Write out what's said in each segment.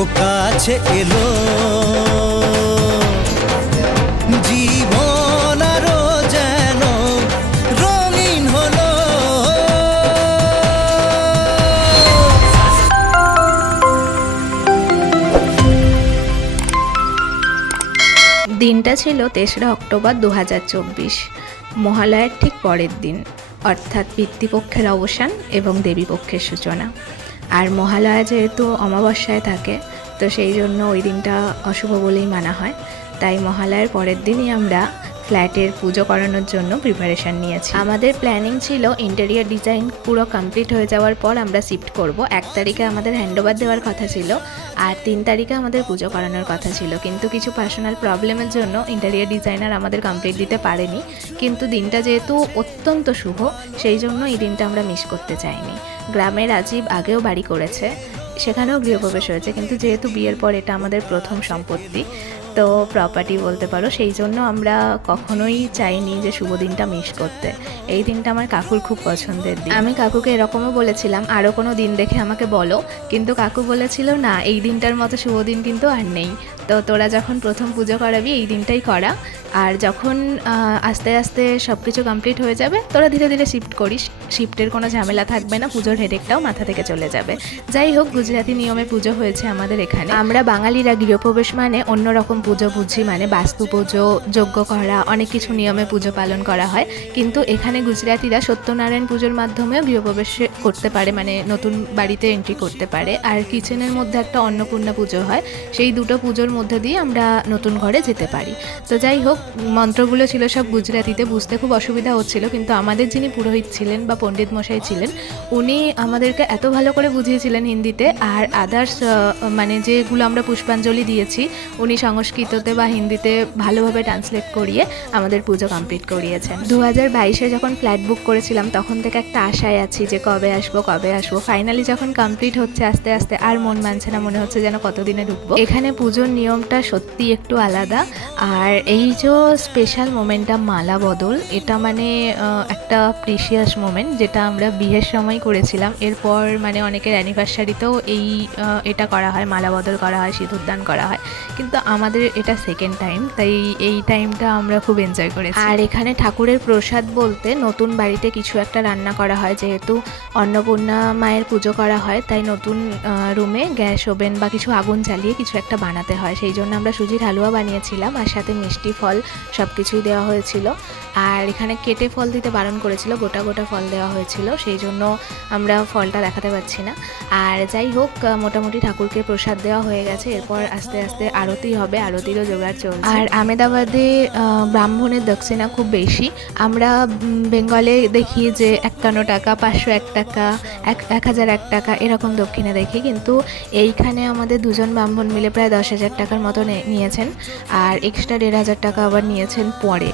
ও কাছে এলো, জীবন আরো যেন রঙিন হলো। দিনটা ছিল ৩রা অক্টোবর ২০২৪, মহালয়ার ঠিক পরের দিন, অর্থাৎ পিতৃপক্ষের অবসান এবং দেবীপক্ষের সূচনা। আর মহালয়া যেহেতু অমাবস্যায় থাকে, তো সেই জন্য ওই দিনটা অশুভ বলেই মানা হয়। তাই মহালয়ার পরের দিনই আমরা ফ্ল্যাটের পুজো করানোর জন্য প্রিপারেশান নিয়েছি। আমাদের প্ল্যানিং ছিল ইন্টেরিয়ার ডিজাইন পুরো কমপ্লিট হয়ে যাওয়ার পর আমরা শিফট করব। ১ তারিখে আমাদের হ্যান্ডওভার দেওয়ার কথা ছিল, আর ৩ তারিখে আমাদের পুজো করানোর কথা ছিল, কিন্তু কিছু পার্সোনাল প্রবলেমের জন্য ইন্টেরিয়ার ডিজাইনার আমাদের কমপ্লিট দিতে পারেনি। কিন্তু দিনটা যেহেতু অত্যন্ত শুভ, সেই জন্য এই দিনটা আমরা মিস করতে চাইনি। গ্রামে রাজীব আগেও বাড়ি করেছে, সেখানেও গৃহপ্রবেশ হয়েছে, কিন্তু যেহেতু বিয়ের পর এটা আমাদের প্রথম সম্পত্তি, তো প্রপার্টি বলতে পারো, সেই জন্য আমরা কখনোই চাইনি যে শুভ দিনটা মিস করতে। এই দিনটা আমার কাকুর খুব পছন্দের দিন। আমি কাকুকে এরকমও বলেছিলাম আরও কোনো দিন দেখে আমাকে বলো, কিন্তু কাকু বলেছিল না, এই দিনটার মতো শুভ দিন কিন্তু আর নেই, তো তোরা যখন প্রথম পুজো করাবি এই দিনটাই করা, আর যখন আস্তে আস্তে সব কিছু কমপ্লিট হয়ে যাবে তোরা ধীরে ধীরে শিফট করিস, শিফটের কোনো ঝামেলা থাকবে না, পুজোর হেডেকটাও মাথা থেকে চলে যাবে। যাই হোক, গুজরাটি নিয়মে পুজো হয়েছে আমাদের এখানে। আমরা বাঙালিরা গৃহপ্রবেশ মানে অন্যরকম পুজো বুঝি, মানে বাস্তু পুজো, যজ্ঞ করা, অনেক কিছু নিয়মে পুজো পালন করা হয়, কিন্তু এখানে গুজরাটিরা সত্যনারায়ণ পুজোর মাধ্যমেও গৃহপ্রবেশ করতে পারে, মানে নতুন বাড়িতে এন্ট্রি করতে পারে। আর কিচেনের মধ্যে একটা অন্নপূর্ণা পুজো হয়, সেই দুটো পুজোর মধ্যে দিয়ে আমরা নতুন ঘরে যেতে পারি। তো যাই হোক, মন্ত্রগুলো ছিল সব গুজরাটিতে, বুঝতে খুব অসুবিধা হচ্ছিল, কিন্তু আমাদের যিনি পুরোহিত ছিলেন বা পণ্ডিত মশাই ছিলেন, উনি আমাদেরকে এত ভালো করে বুঝিয়েছিলেন হিন্দিতে, আর আদার্স মানে যেগুলো আমরা পুষ্পাঞ্জলি দিয়েছি উনি সংস্কৃততে বা হিন্দিতে ভালোভাবে ট্রান্সলেট করিয়ে আমাদের পুজো কমপ্লিট করিয়েছেন। 2022-এ যখন ফ্ল্যাট বুক করেছিলাম তখন থেকে একটা আশায় আছি যে কবে আসবো। ফাইনালি যখন কমপ্লিট হচ্ছে আস্তে আস্তে, আর মন মানছে না, মনে হচ্ছে যেন কতদিনে ঢুকবো। এখানে পুজোর নিয়মটা সত্যি একটু আলাদা, আর এই যে স্পেশাল মোমেন্টটা মালা বদল, এটা মানে একটা প্রিশিয়াস মোমেন্ট, যেটা আমরা বিয়ের সময় করেছিলাম। এরপর মানে অনেকের অ্যানিভার্সারিতেও এটা করা হয়, মালা বদল করা হয়, সিঁদুরদান করা হয়, কিন্তু আমাদের এটা সেকেন্ড টাইম, তাই এই টাইমটা আমরা খুব এনজয় করেছি। আর এখানে ঠাকুরের প্রসাদ বলতে নতুন বাড়িতে কিছু একটা রান্না করা হয়, যেহেতু অন্নপূর্ণা মায়ের পুজো করা হয়, তাই নতুন রুমে গ্যাস ওভেন বা কিছু আগুন জ্বালিয়ে কিছু একটা বানাতে হয়, সেই জন্য আমরা সুজির হালুয়া বানিয়েছিলাম, আর সাথে মিষ্টি ফল সব কিছুই দেওয়া হয়েছিল। আর এখানে কেটে ফল দিতে বারণ করেছিল, গোটা গোটা ফল দেওয়া হয়েছিল, সেই জন্য আমরা ফলটা দেখাতে পাচ্ছি না। আর যাই হোক, মোটামুটি ঠাকুরকে প্রসাদ দেওয়া হয়ে গেছে, এরপর আস্তে আস্তে আরতি হবে, আরতিরও জোগাড় চলছে। আর আহমেদাবাদে ব্রাহ্মণের দক্ষিণা খুব বেশি। আমরা বেঙ্গলে দেখি যে 51 টাকা, 501 টাকা, 1001 টাকা এরকম দক্ষিণা দেখি, কিন্তু এইখানে আমাদের দুজন ব্রাহ্মণ মিলে প্রায় 10,000 টাকার মতো নিয়েছেন, আর এক্সট্রা 1,500 টাকা আবার নিয়েছেন পরে,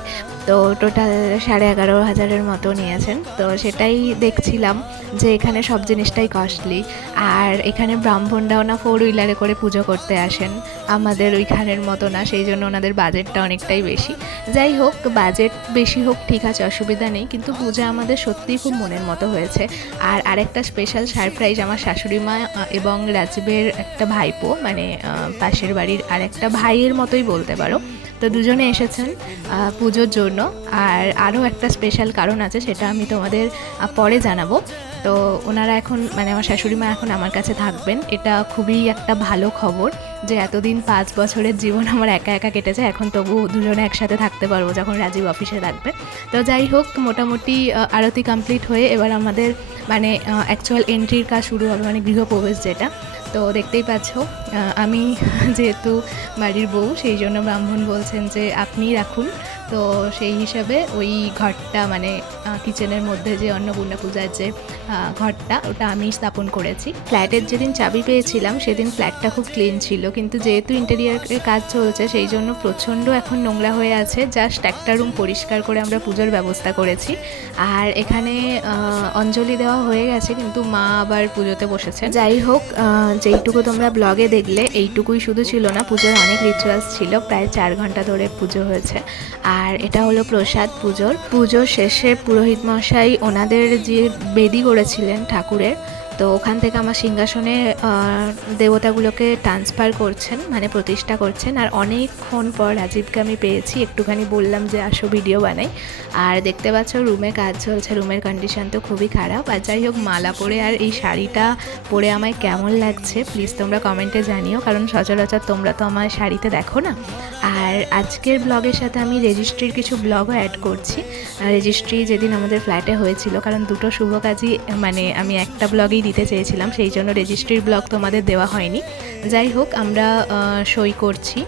তো টোটাল 11,500-এর মতো নিয়েছেন। তো সেটাই দেখছিলাম যে এখানে সব জিনিসটাই কস্টলি, আর এখানে ব্রাহ্মণরাও না 4 হুইলারে করে পুজো করতে আসেন, আমাদের ওইখানের মতো না, সেই জন্য ওনাদের বাজেটটা অনেকটাই বেশি। যাই হোক, বাজেট বেশি হোক ঠিক আছে, অসুবিধা নেই, কিন্তু পূজা আমাদের সত্যিই খুব মনের মতো হয়েছে। আর আরেকটা স্পেশাল সারপ্রাইজ, আমার শাশুড়ি মা এবং রাজীবের একটা ভাইপো, মানে পাশের বাড়ির আরেকটা ভাইয়ের মতোই বলতে পারো, তো দুজনে এসেছেন পুজোর জন্য। আর আরও একটা স্পেশাল কারণ আছে, সেটা আমি তোমাদের পরে জানাবো। তো ওনারা এখন, মানে আমার শাশুড়ি মা এখন আমার কাছে থাকবেন, এটা খুবই একটা ভালো খবর যে এতদিন 5 বছরের জীবন আমার একা একা কেটেছে, এখন তবু দুজনে একসাথে থাকতে পারবো যখন রাজীব অফিসে থাকবে। তো যাই হোক, মোটামুটি আরতি কমপ্লিট হয়ে এবার আমাদের মানে অ্যাকচুয়াল এন্ট্রির কাজ শুরু হবে, মানে গৃহপ্রবেশ যেটা। তো দেখতেই পাচ্ছ, আমি যেহেতু বাড়ির বউ, সেই জন্য ব্রাহ্মণ বলছেন যে আপনিই রাখুন, তো সেই হিসাবে ওই ঘরটা, মানে কিচেনের মধ্যে যে অন্নপূর্ণা পূজার যে ঘরটা, ওটা আমি স্থাপন করেছি। ফ্ল্যাটের যেদিন চাবি পেয়েছিলাম সেদিন ফ্ল্যাটটা খুব ক্লিন ছিল, কিন্তু যেহেতু ইন্টেরিয়ারের কাজ চলছে সেই জন্য প্রচণ্ড এখন নোংরা হয়ে আছে। জাস্ট একটা রুম পরিষ্কার করে আমরা পুজোর ব্যবস্থা করেছি। আর এখানে অঞ্জলি দেওয়া হয়ে গেছে, কিন্তু মা আবার পুজোতে বসেছে। যাই হোক, যেইটুকু তোমরা ব্লগে দেখলে এইটুকুই শুধু ছিল না, পুজোর অনেক রিচুয়ালস ছিল, প্রায় 4 ঘন্টা ধরে পুজো হয়েছে। আর এটা হলো প্রসাদ পুজোর শেষে পুরোহিত মশাই ওনাদের যে বেদি করেছিলেন ঠাকুরের, তো ওখান থেকে আমার সিংহাসনে দেবতাগুলোকে ট্রান্সফার করছেন, মানে প্রতিষ্ঠা করছেন। আর অনেকক্ষণ পর রাজীবকে আমি পেয়েছি, একটুখানি বললাম যে আসো ভিডিও বানাই। আর দেখতে পাচ্ছ রুমে কাজ চলছে, রুমের কন্ডিশন তো খুবই খারাপ। আর যাই হোক, মালা পরে আর এই শাড়িটা পরে আমায় কেমন লাগছে প্লিজ তোমরা কমেন্টে জানিও, কারণ সচরাচর তোমরা তো আমার শাড়িতে দেখো না। আর আজকের ব্লগের সাথে আমি রেজিস্ট্রির কিছু ব্লগও অ্যাড করছি। রেজিস্ট্রি যেদিন আমাদের ফ্ল্যাটে হয়েছিল, কারণ দুটো শুভ কাজই মানে আমি একটা ব্লগেই দিতে চেয়েছিলাম, সেই জন্য রেজিস্ট্রির ব্লগ তোমাদের দেওয়া হয়নি। যাই হোক, আমরা সই করছি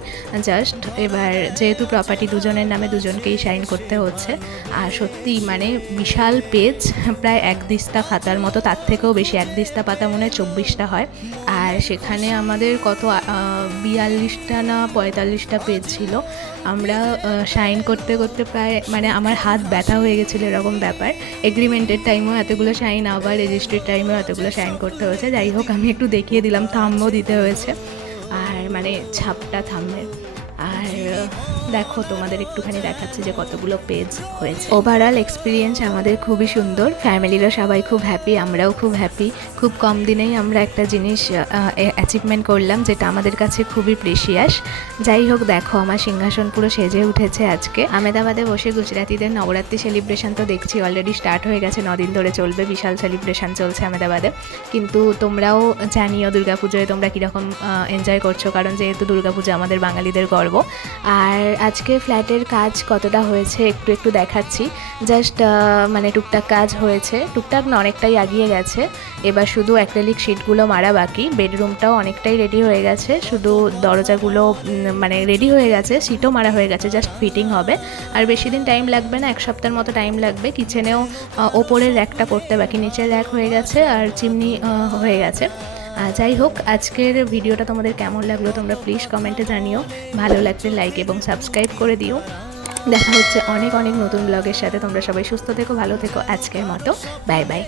জাস্ট। এবার যেহেতু প্রপার্টি দুজনের নামে দুজনকেই সাইন করতে হচ্ছে। আর সত্যি মানে বিশাল পেজ, প্রায় 1 দিস্তা খাতার মতো, তার থেকেও বেশি। 1 দিস্তা পাতা মনে হয় 24টা হয়। আর সেখানে আমাদের কত 42টা না 45টা পেজ ছিল। আমরা সাইন করতে করতে প্রায় মানে আমার হাত ব্যথা হয়ে গেছিলো, এরকম ব্যাপার। এগ্রিমেন্টের টাইমেও এতগুলো সাইন, আবার রেজিস্ট্রির টাইমেও এতগুলো সাইন করতে হয়েছে। যাই হোক, আমি একটু দেখিয়ে দিলাম, থাম্বও দিতে হয়েছে, আর মানে ছাপটা থাম্বের। আর দেখো, তোমাদের একটুখানি দেখাচ্ছি যে কতগুলো পেজ হয়েছে। ওভারঅল এক্সপিরিয়েন্স আমাদের খুবই সুন্দর, ফ্যামিলিরা সবাই খুব হ্যাপি, আমরাও খুব হ্যাপি। খুব কম দিনেই আমরা একটা জিনিস অ্যাচিভমেন্ট করলাম, যেটা আমাদের কাছে খুবই প্রেশিয়াস। যাই হোক, দেখো আমার সিংহাসন পুরো সেজে উঠেছে আজকে। আহমেদাবাদে বসে গুজরাতিদের নবরাত্রি সেলিব্রেশন তো দেখছি অলরেডি স্টার্ট হয়ে গেছে, 9 দিন ধরে চলবে, বিশাল সেলিব্রেশন চলছে আহমেদাবাদে। কিন্তু তোমরাও জানিও দুর্গাপুজোয় তোমরা কীরকম এনজয় করছো, কারণ যেহেতু দুর্গাপুজো আমাদের বাঙালিদের গর্ব। আর আজকে ফ্ল্যাটের কাজ কতটা হয়েছে একটু একটু দেখাচ্ছি। জাস্ট মানে টুকটাক কাজ হয়েছে, টুকটাক না অনেকটাই এগিয়ে গেছে। এবার শুধু অ্যাক্রিলিক শিটগুলো মারা বাকি। বেডরুমটাও অনেকটাই রেডি হয়ে গেছে, শুধু দরজাগুলো মানে রেডি হয়ে গেছে, সিটও মারা হয়ে গেছে, জাস্ট ফিটিং হবে। আর বেশি দিন টাইম লাগবে না, 1 সপ্তাহের মতো টাইম লাগবে। কিচেনেও ওপরের র্যাকটা করতে বাকি, নিচের র্যাক হয়ে গেছে, আর চিমনি হয়ে গেছে। যাই হোক, আজকের ভিডিওটা তোমাদের কেমন লাগলো তোমরা প্লিজ কমেন্টে জানিও। ভালো লাগলে লাইক এবং সাবস্ক্রাইব করে দিও। দেখা হচ্ছে অনেক অনেক নতুন ব্লগের সাথে। তোমরা সবাই সুস্থ থেকো, ভালো থেকো। আজকের মতো বাই বাই।